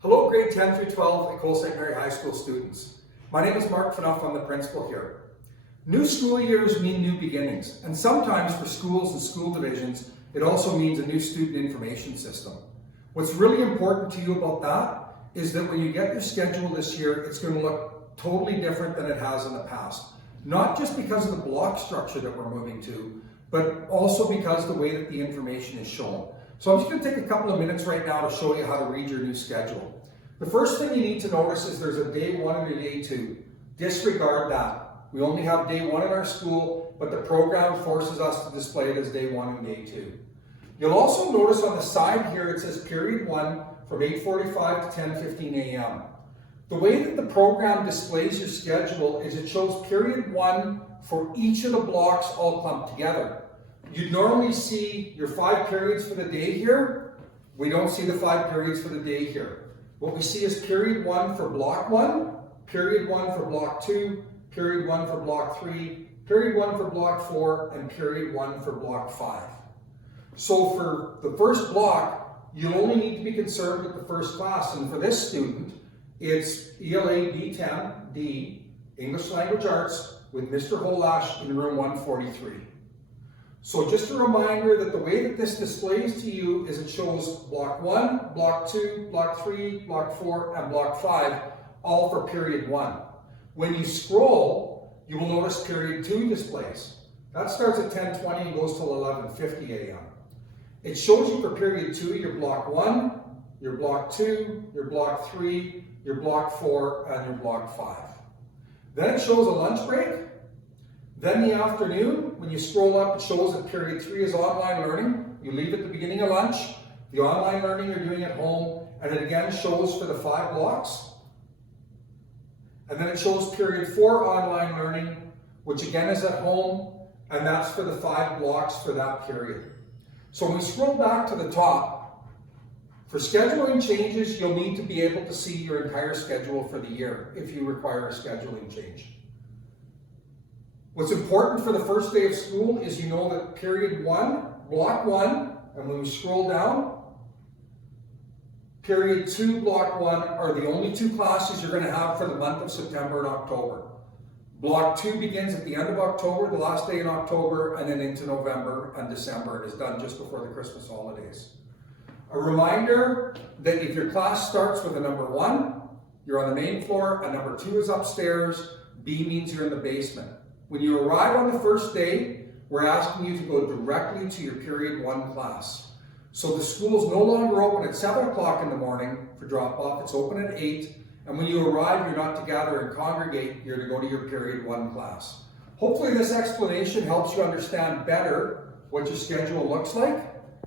Hello, grade 10 through 12 École Secondary High School students. My name is Mark Phaneuf, I'm the principal here. New school years mean new beginnings, and sometimes for schools and school divisions, it also means a new student information system. What's really important to you about that is that when you get your schedule this year, it's going to look totally different than it has in the past. Not just because of the block structure that we're moving to, but also because the way that the information is shown. So I'm just going to take a couple of minutes right now to show you how to read your new schedule. The first thing you need to notice is there's a day 1 and a day 2. Disregard that. We only have day 1 in our school, but the program forces us to display it as day 1 and day 2. You'll also notice on the side here it says period 1 from 8:45 to 10:15 a.m. The way that the program displays your schedule is it shows period 1 for each of the blocks all clumped together. You'd normally see your 5 periods for the day here. We don't see the 5 periods for the day here. What we see is period 1 for block 1, period 1 for block 2, period 1 for block 3, period 1 for block 4, and period 1 for block 5. So for the first block, you only need to be concerned with the first class, and for this student, it's ELA D10D, English Language Arts, with Mr. Holash in room 143. So just a reminder that the way that this displays to you is it shows block 1, block 2, block 3, block 4, and block 5, all for period 1. When you scroll, you will notice period 2 displays. That starts at 10:20 and goes till 11:50 a.m. It shows you for period 2 your block 1, your block 2, your block 3, your block 4, and your block 5. Then it shows a lunch break. Then the afternoon, when you scroll up, it shows that period 3 is online learning. You leave at the beginning of lunch. The online learning you're doing at home, and it again shows for the 5 blocks. And then it shows period 4 online learning, which again is at home, and that's for the 5 blocks for that period. So when we scroll back to the top, for scheduling changes, you'll need to be able to see your entire schedule for the year if you require a scheduling change. What's important for the first day of school is you know that period 1, block 1, and when we scroll down, period 2, block 1 are the only 2 classes you're going to have for the month of September and October. Block 2 begins at the end of October, the last day in October, and then into November and December. It is done just before the Christmas holidays. A reminder that if your class starts with a number 1, you're on the main floor, and number 2 is upstairs, B means you're in the basement. When you arrive on the first day, we're asking you to go directly to your period 1 class. So the school is no longer open at 7 o'clock in the morning for drop-off, it's open at 8, and when you arrive, you're not to gather and congregate, you're to go to your period 1 class. Hopefully this explanation helps you understand better what your schedule looks like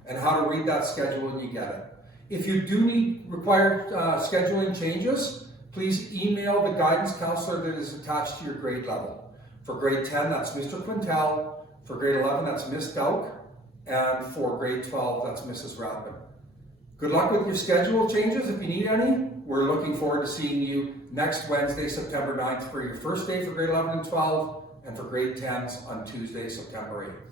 and how to read that schedule when you get it. If you do require scheduling changes, please email the guidance counselor that is attached to your grade level. For grade 10, that's Mr. Quintel. For grade 11, that's Miss Dauk. And for grade 12, that's Mrs. Radman. Good luck with your schedule changes if you need any. We're looking forward to seeing you next Wednesday, September 9th for your first day for grade 11 and 12, and for grade 10s on Tuesday, September 8th.